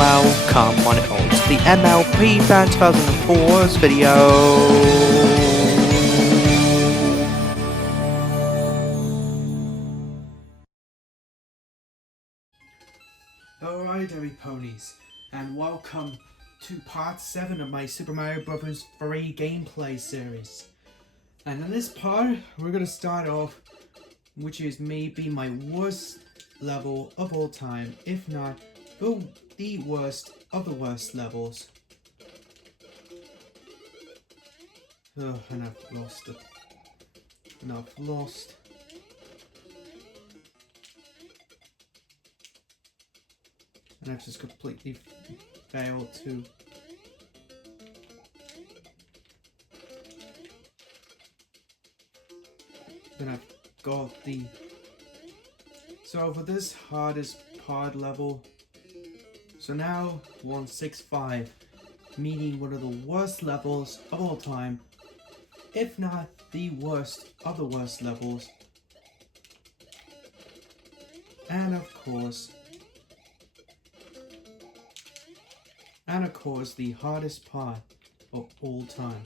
welcome on it all to the MLP Fan 2004's video. Alright, ponies, and welcome to part 7 of my Super Mario Bros. 3 gameplay series. And in this part, we're going to start off, which is maybe my worst level of all time, if not the worst of the worst levels. Oh, and I've lost it. And I've lost. And I've just completely failed to... Then I've got the... So for this hardest part level, so now 165, meaning one of the worst levels of all time, if not the worst of the worst levels. And of course, the hardest part of all time.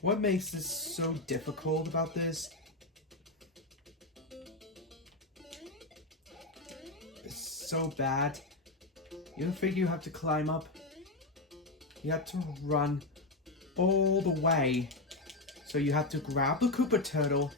What makes this so difficult about this? It's so bad. You don't figure you have to climb up. You have to run all the way. So you have to grab the Koopa Turtle.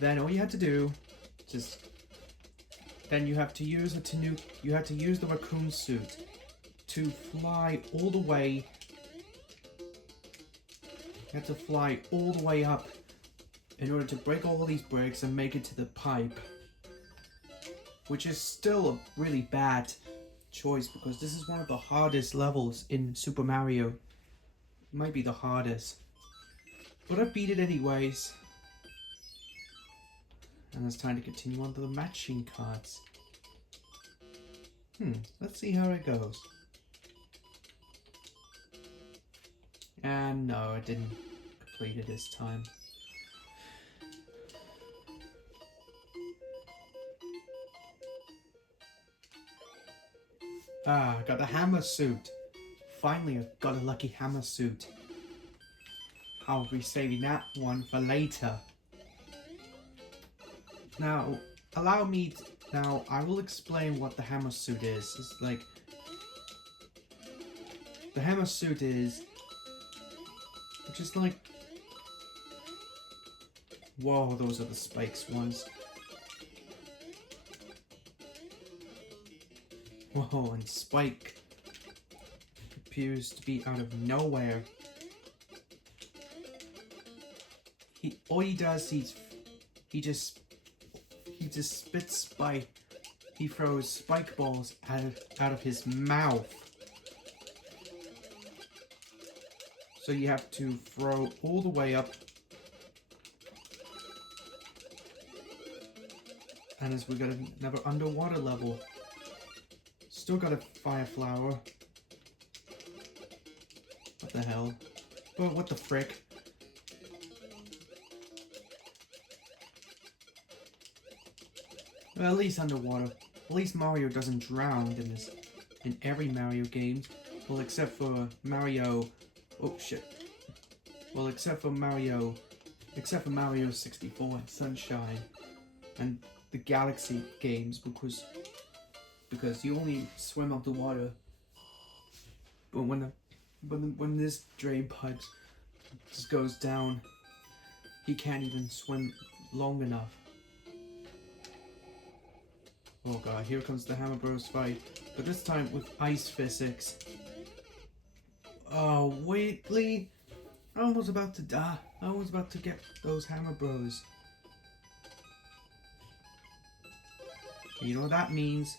Then all you have to do, then you have to use the raccoon suit to fly all the way. You have to fly all the way up in order to break all these bricks and make it to the pipe. Which is still a really bad choice because this is one of the hardest levels in Super Mario. It might be the hardest. But I beat it anyways. And it's time to continue on to the matching cards. Let's see how it goes. And no, I didn't complete it this time. I got the hammer suit. Finally, I've got a lucky hammer suit. I'll be saving that one for later. Now, I will explain what the hammer suit is. It's like, the hammer suit is just like, whoa, those are the spikes ones. Whoa, and Spike appears to be out of nowhere. All he does, he just spits spike. He throws spike balls out of his mouth. So you have to throw all the way up. And as we got another underwater level. Still got a fire flower. What the hell? Oh, what the frick? Well, at least underwater. At least Mario doesn't drown in every Mario game. Well, except for Mario... Oh, shit. Well, except for Mario 64 and Sunshine. And the Galaxy games, because you only swim up the water. But when this drain pipe just goes down, he can't even swim long enough. Oh god, here comes the Hammer Bros fight, but this time with ice physics. Oh wait, Lee, I was about to die. I was about to get those Hammer Bros. You know what that means?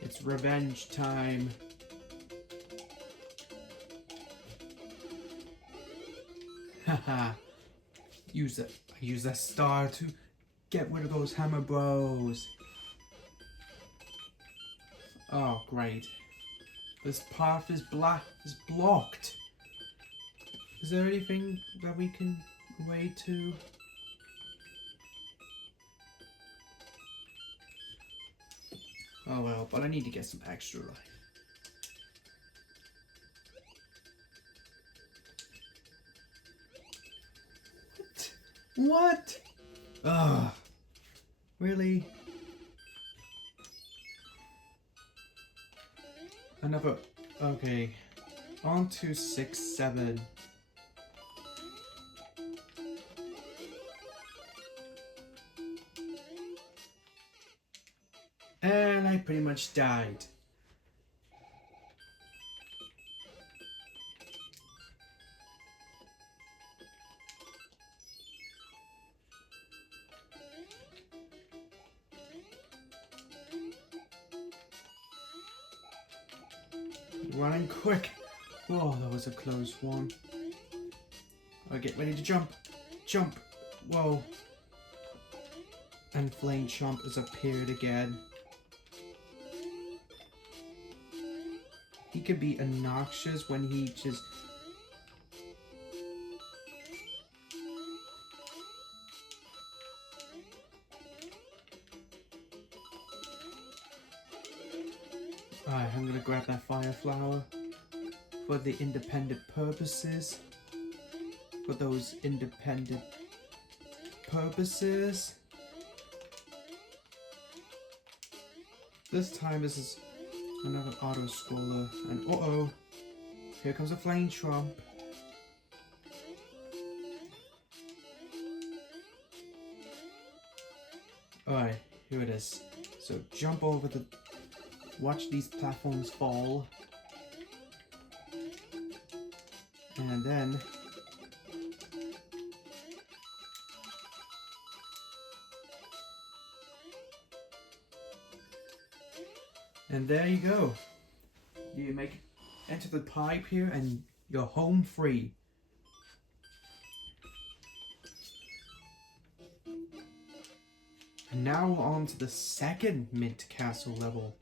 It's revenge time. Haha. Use that star to get rid of those Hammer Bros. Oh great. This path is blocked. Is there anything that we can way to Oh well, but I need to get some extra life. What? Ugh. Really? Another... Okay. On to 6, 7. And I pretty much died. Running quick. Whoa, that was a close one. I get ready to jump. Jump. Whoa. And Flame Chomp has appeared again. He could be obnoxious when he just... Alright, I'm gonna grab that Fire Flower for the independent purposes. For those independent purposes. This time this is another auto scroller, and uh-oh, here comes a Flame Chomp. Alright, here it is. So jump over the... Watch these platforms fall. And then... And there you go. You enter the pipe here and you're home free. And now we're on to the second Mint Castle level.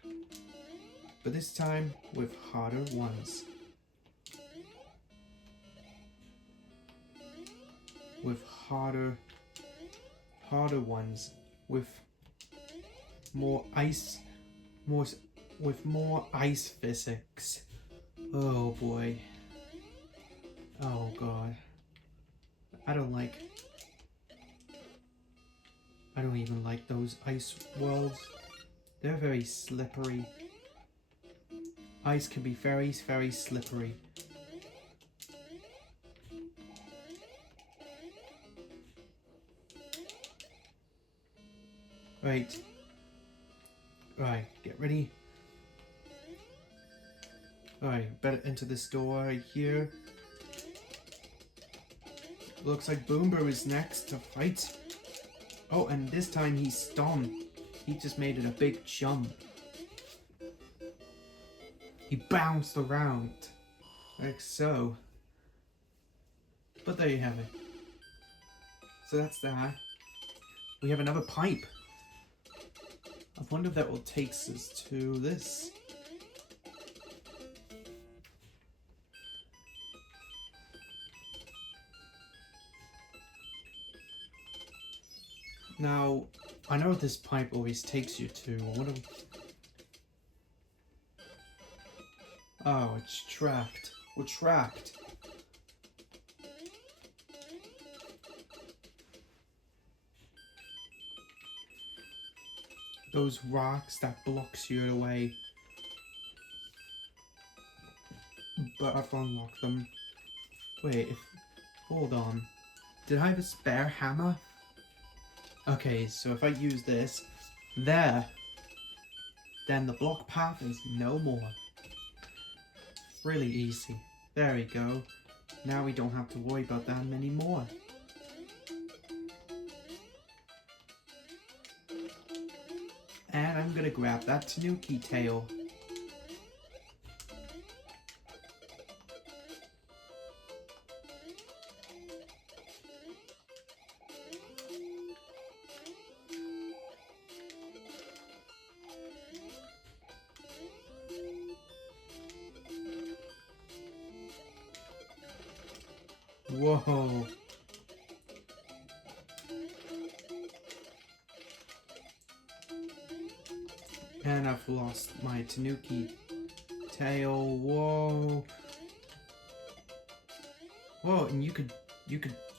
But this time with harder ones. With harder ones. With more ice physics. Oh boy. Oh god. I don't even like those ice worlds. They're very slippery. Ice can be very, very slippery. Right. Right, get ready. Alright, better enter this door right here. Looks like Boomber is next to fight. Oh, and this time he's stunned. He just made it a big jump. He bounced around. Like so. But there you have it. So that's that. We have another pipe. I wonder if that will take us to this. Now, I know this pipe always takes you to... Oh, it's trapped. We're trapped. Those rocks that blocks you away. But I've unlocked them. Wait, hold on. Did I have a spare hammer? Okay, so if I use this, then the block path is no more. Really easy. There we go. Now we don't have to worry about them anymore. And I'm gonna grab that Tanuki tail. Whoa. And I've lost my Tanuki tail. Whoa. Whoa, and you could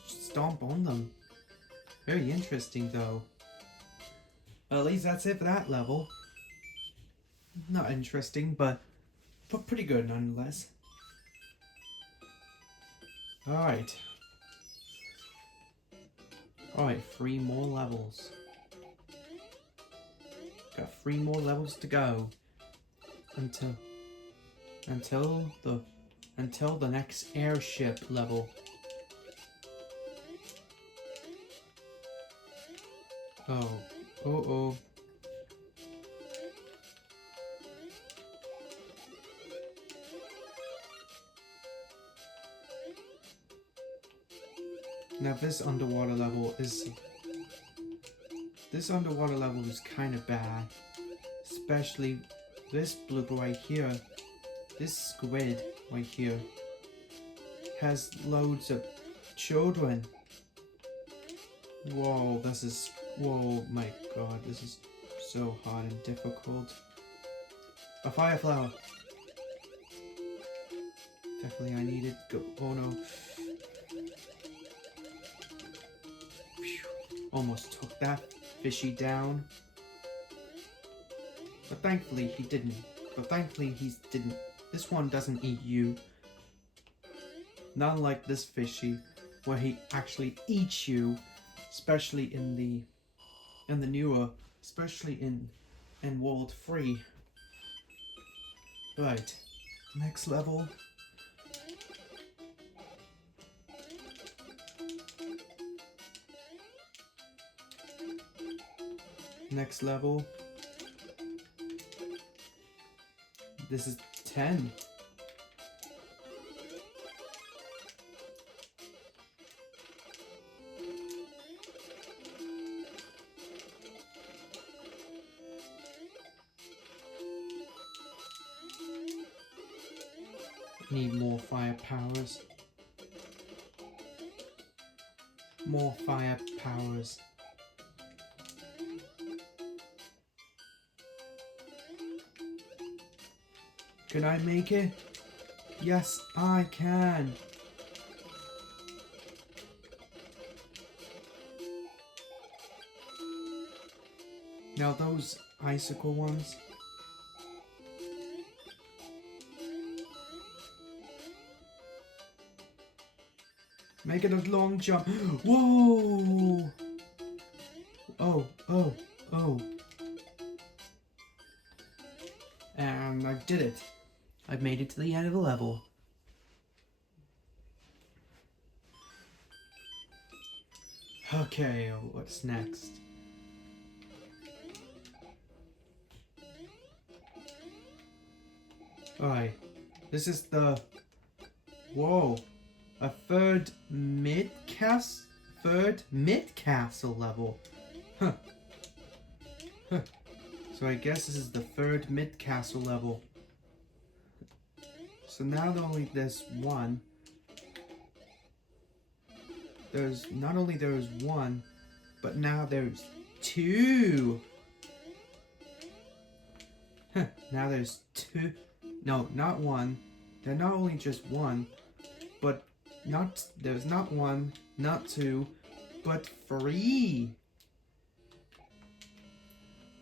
stomp on them. Very interesting though. Well, at least that's it for that level. Not interesting, but pretty good nonetheless. Alright. Alright, 3 more levels. Got 3 more levels to go. Until the next airship level. Oh. Uh-oh. Now this underwater level is kind of bad, especially this blooper right here. This squid right here has loads of children. Whoa, whoa, my god, this is so hard and difficult. A fire flower. Definitely I needed go. Oh no. Almost took that fishy down. But thankfully he didn't. This one doesn't eat you. Not like this fishy, where he actually eats you, especially in the newer, especially in World 3. Right. Next level. Next level. This is 10. Need more fire powers. More fire powers. Can I make it? Yes, I can. Now those icicle ones. Make it a long jump. Whoa! Oh. And I did it. I've made it to the end of the level. Okay, what's next? Alright, this is the... Whoa! A third mid-castle level. Huh. So I guess this is the third mid-castle level. So now not only there's one, but now there's 2. Now there's 2. No, not 1. They're not only just 1, but there's not 1, not 2, but 3.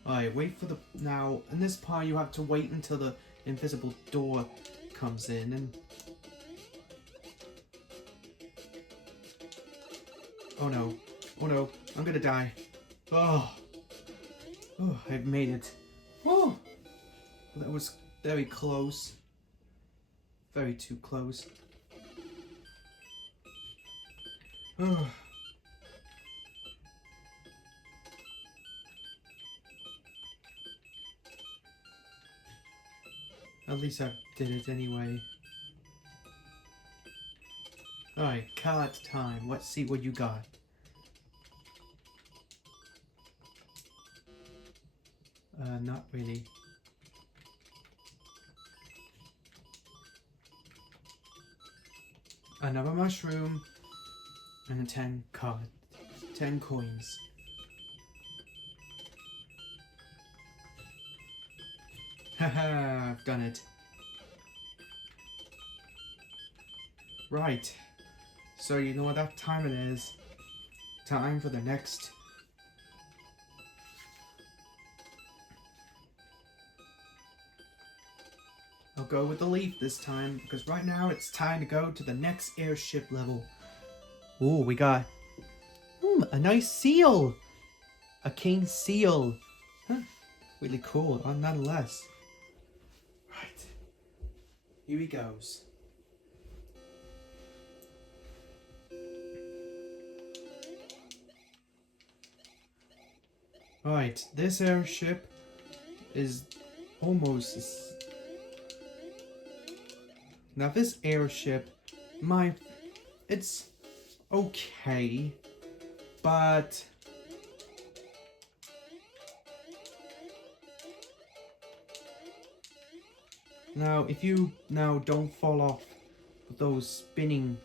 Alright, wait for now, in this part you have to wait until the invisible door comes in and... Oh no, I'm gonna die. Oh, I've made it. Oh, that was very close. Very too close. Oh. At least I did it anyway. Alright, card time. Let's see what you got. Not really. Another mushroom. And a 10 card. 10 coins. Haha, I've done it. Right. So you know what that time it is. Time for the next. I'll go with the leaf this time, because right now it's time to go to the next airship level. Ooh, we got a nice seal. A king seal. Huh. Really cool, nonetheless. Right. Here he goes. Right, this airship is almost now this airship, it's okay, but now if you don't fall off those spinning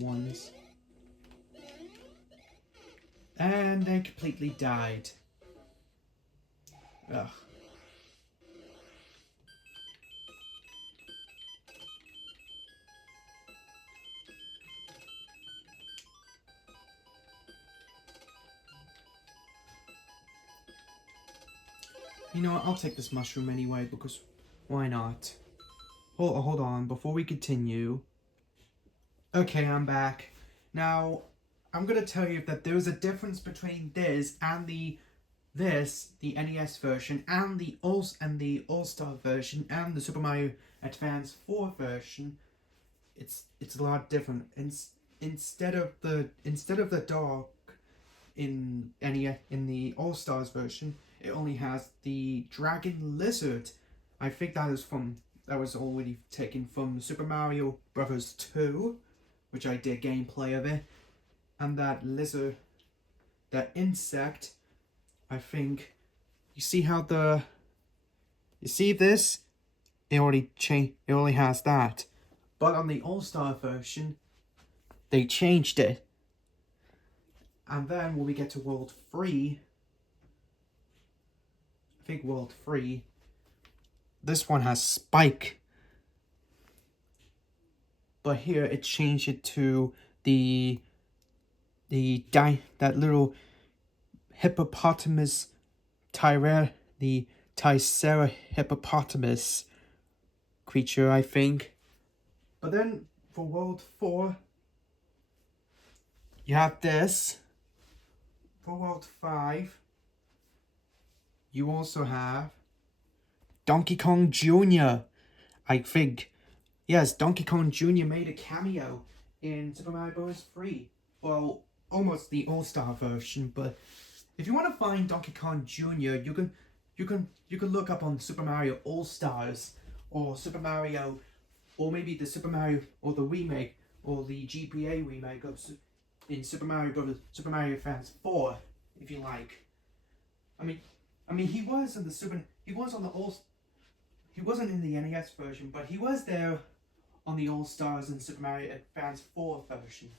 ones, and they completely died. Ugh. You know what, I'll take this mushroom anyway, because why not? Hold on, before we continue. Okay, I'm back. Now, I'm gonna tell you that there's a difference between this and the NES version, and the All-Star version, and the Super Mario Advance 4 version. It's a lot different. Instead of the dog in the All-Stars version, it only has the dragon lizard. I think that was already taken from Super Mario Brothers 2, which I did gameplay of it. And that lizard, that insect, I think, you see this? It only has that. But on the All-Star version, they changed it. And then when we get to World 3, I think World 3, this one has Spike. But here it changed it to that little hippopotamus the Ticera hippopotamus creature, I think. But then for World 4, you have this. For World 5, you also have Donkey Kong Jr. I think. Yes, Donkey Kong Jr. made a cameo in Super Mario Bros. 3. Well, almost the All-Star version, but if you want to find Donkey Kong Jr., you can look up on Super Mario All-Stars, or Super Mario, or maybe the Super Mario, or the remake, or the GBA remake of in Super Mario Bros. Super Mario Advance 4, if you like. I mean, he was in the he wasn't in the NES version, but he was there on the All-Stars and Super Mario Advance 4 version.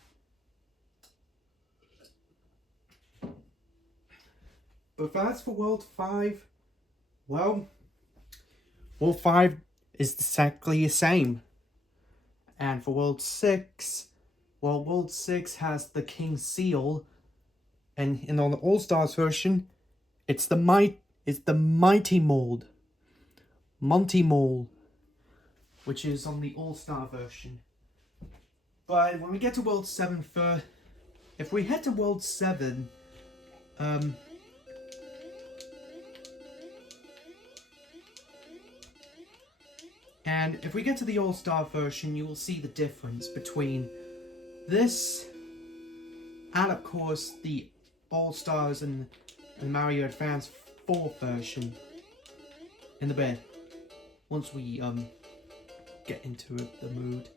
But that's for World 5. Well, World 5 is exactly the same. And for World 6, well, World 6 has the King Seal. And on the All-Stars version, it's the Mighty Mold. Monty Mole, which is on the All-Star version. But when we get to World 7 if we head to World 7, and if we get to the All-Star version, you will see the difference between this and, of course, the All-Stars and Mario Advance 4 version in the bed. Once we get into the mood.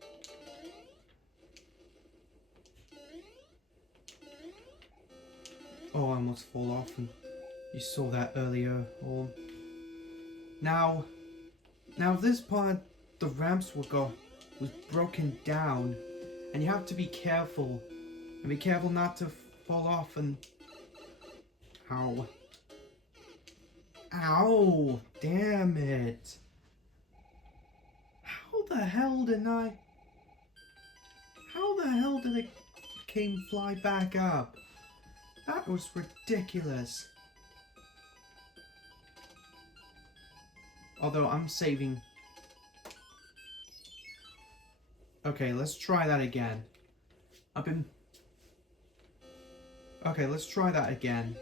Oh, I almost fall off, and you saw that earlier. Or now this part, the ramps was broken down, and you have to be careful, and be careful not to fall off. And how? Ow! Damn it! How the hell did the king fly back up? That was ridiculous. Although I'm saving. Okay, let's try that again. Okay, let's try that again.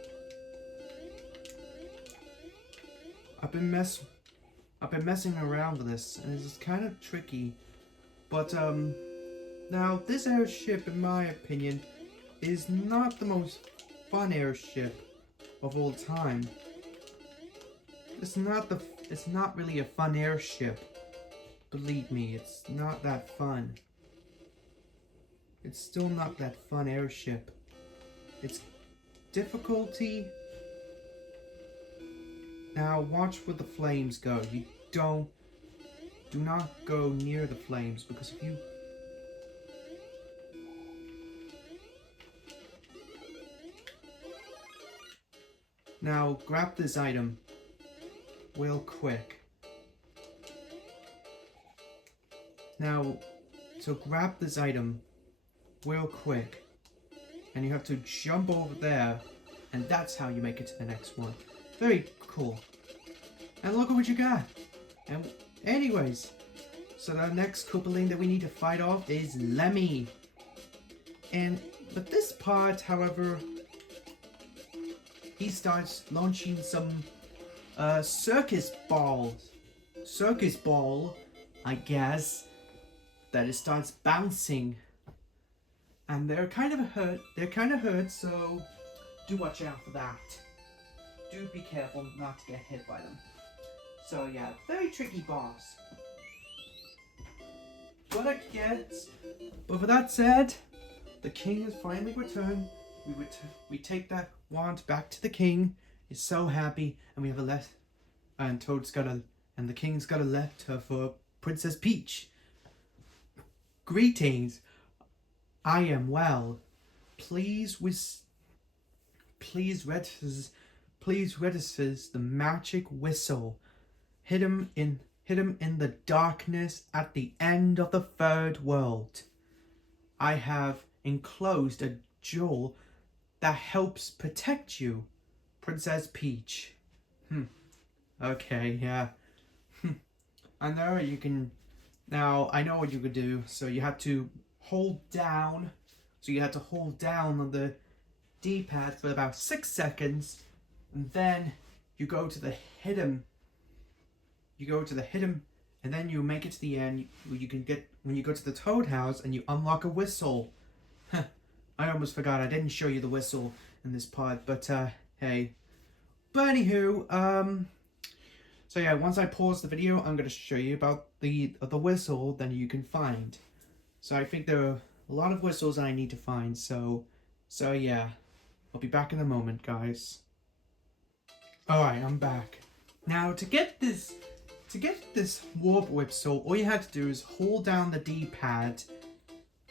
I've been messing around with this, and it's kind of tricky. But now this airship, in my opinion, is not the most fun airship of all time. It's not really a fun airship. Believe me, it's not that fun. It's still not that fun airship. It's difficulty. Now watch where the flames go. You do not go near the flames, because if you now grab this item real quick. Now to grab this item real quick, and you have to jump over there, and that's how you make it to the next one. Very cool. And look at what you got. And anyways, so the next Koopaling that we need to fight off is Lemmy. But this part, however, he starts launching some circus ball, I guess, that it starts bouncing. And they're kind of hurt, so do watch out for that. Do be careful not to get hit by them. So yeah, very tricky boss. But with that said, the king has finally returned. We take that wand back to the king. He's so happy, and we have a left, and the king's got a letter for Princess Peach. Greetings. I am well. Please register the magic whistle. Hit him in the darkness at the end of the third world. I have enclosed a jewel that helps protect you, Princess Peach. Okay, yeah. I know you can. Now I know what you could do. So you have to hold down. So you have to hold down on the D-pad for about 6 seconds, and then you go to the hidden. And then you make it to the end. You can get when you go to the Toad House and you unlock a whistle. I almost forgot. I didn't show you the whistle in this part, but hey. But anywho, so yeah, once I pause the video, I'm gonna show you about the whistle that you can find. So I think there are a lot of whistles I need to find. So yeah, I'll be back in a moment, guys. All right, I'm back. Now to get this warp whistle, all you have to do is hold down the D-pad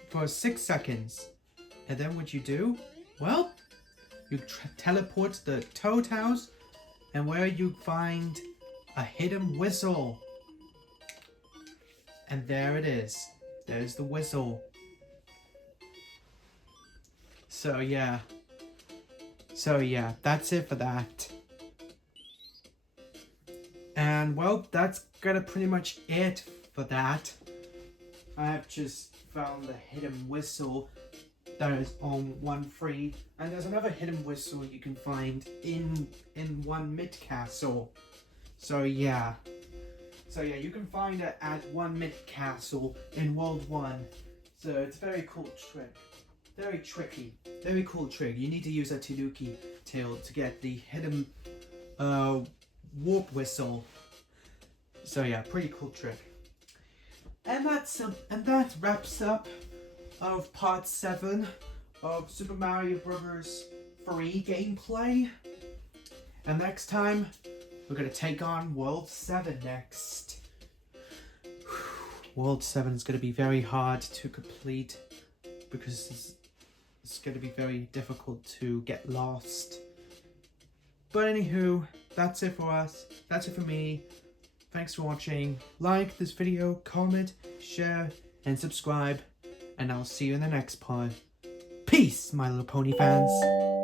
for 6 seconds, and then what you do? Well, you teleport to the Toad House, and where you find a hidden whistle, and there it is. There's the whistle. So yeah, that's it for that. And well, that's gonna pretty much it for that. I have just found the hidden whistle that is on 1-3, and there's another hidden whistle you can find in 1 Mid Castle. So yeah, you can find it at 1 Mid Castle in World 1. So it's a very cool trick. Very tricky. Very cool trick. You need to use a Tanuki tail to get the hidden warp whistle. So yeah, pretty cool trick. And that wraps up of part 7 of Super Mario Bros. 3 gameplay. And next time we're gonna take on World 7 next. World 7 is gonna be very hard to complete because it's gonna be very difficult to get lost. But anywho, that's it for us. That's it for me. Thanks for watching. Like this video, comment, share, and subscribe. And I'll see you in the next part. Peace, My Little Pony fans.